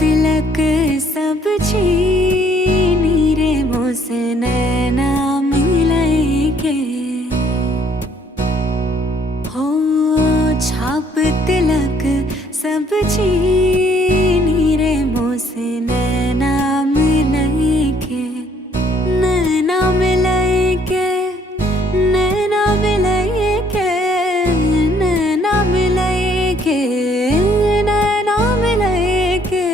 तिलक सब छीनी रे मोसे नैना मिलके हो छाप तिलक सब छीनी रे मोसे नैना मिलके नैना मिलके नैना मिलके नैना मिलके नैना मिलके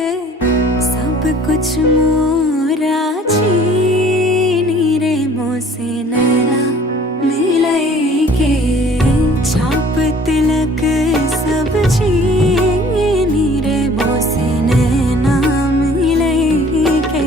सब कुछ मोरा छीनी रे मोसे नैना मिलके छाप तिलक सब छीनी रे मोसे नैना मिलके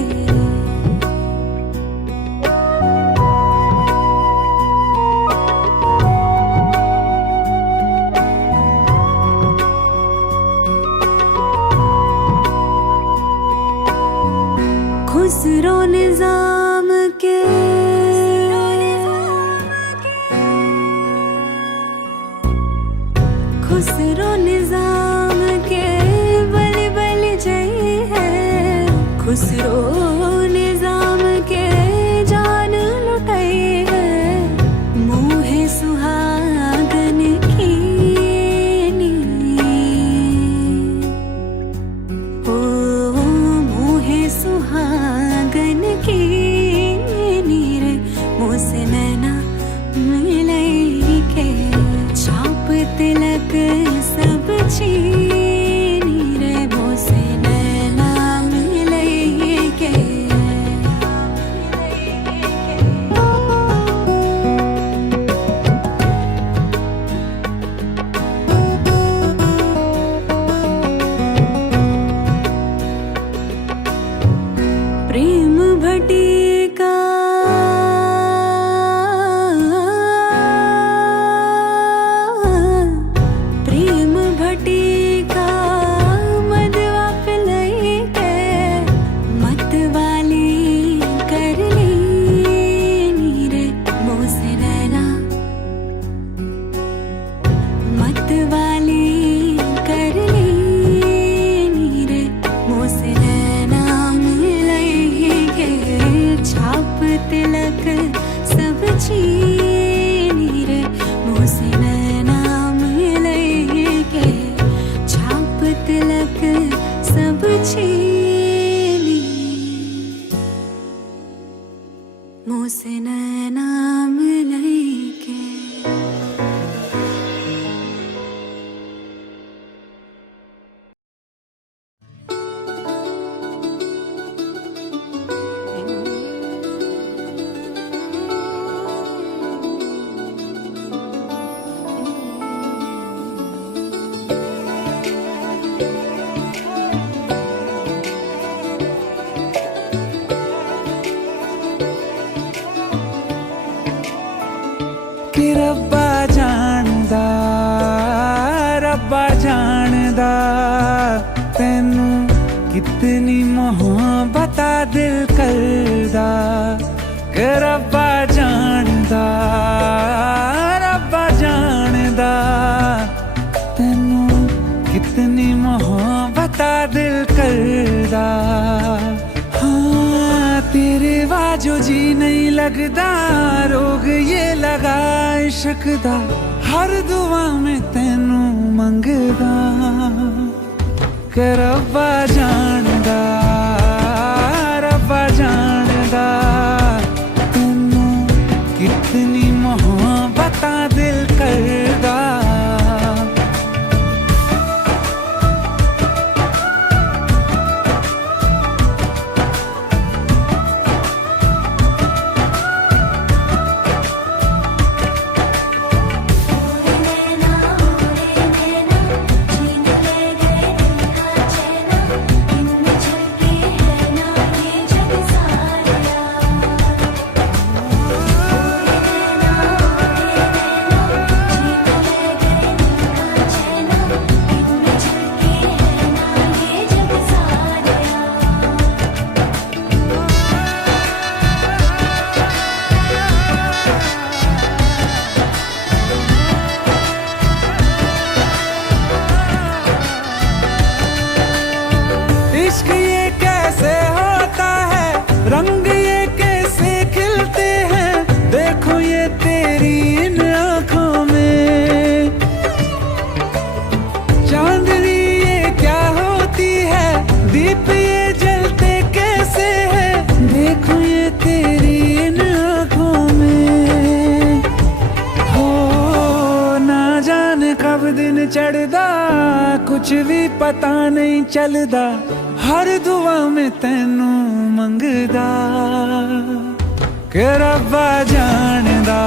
खुसरो निजाम के खुसरो निजाम के बलि बलि जय है खुसरो निजाम के जान लुटाई है मुँह सुहागन की ओ मुँह सुहागन की नीरे मोसे नैना मिलके छाप तिलक सब छीनी रे मोसे नैना मिलके प्रेम भटिका प्रेम भटिका मदवा पिलके मतवाली कर ली रे मोसे नैना मतवाली कर ली रे मोसे नैना मिलके छाप तिलक सब छीनी रे मोसे नैना मिलके छाप तिलक सब छीनी मोसे नैना मिलके कि रब्बा जानदा तैनू कितनी मोहब्बत दिल करदा कि रब्बा जानदा तैनू कितनी मोहब्बत दिल करदा हाँ तेरे बाजो जी नहीं लगदा रोग ये लगा इश्क दा हर दुआ में तैनू मंगदा कि रब्बा जानदा तैनू कितनी मोहब्बत दिल करदा छीन ले गए दिल का चैन इनमें झलके ਚ ਵੀ ਪਤਾ ਨਹੀਂ ਚੱਲਦਾ ਹਰ ਦੁਆ ਮੈਂ ਤੈਨੂੰ ਮੰਗਦਾ ਕਿ ਰੱਬਾ ਜਾਣਦਾ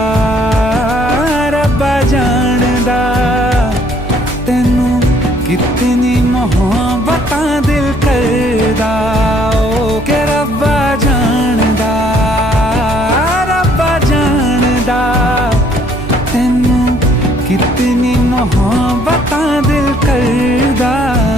ਤੈਨੂੰ ਕਿਤਨੀ ਮੁਹੱਬਤਾਂ ਦਿਲ ਕਰਦਾ ਓ ਕਿ ਰੱਬਾ ਜਾਣਦਾ ਤੈਨੂੰ कितनी मोहब्बतां दिल करदा।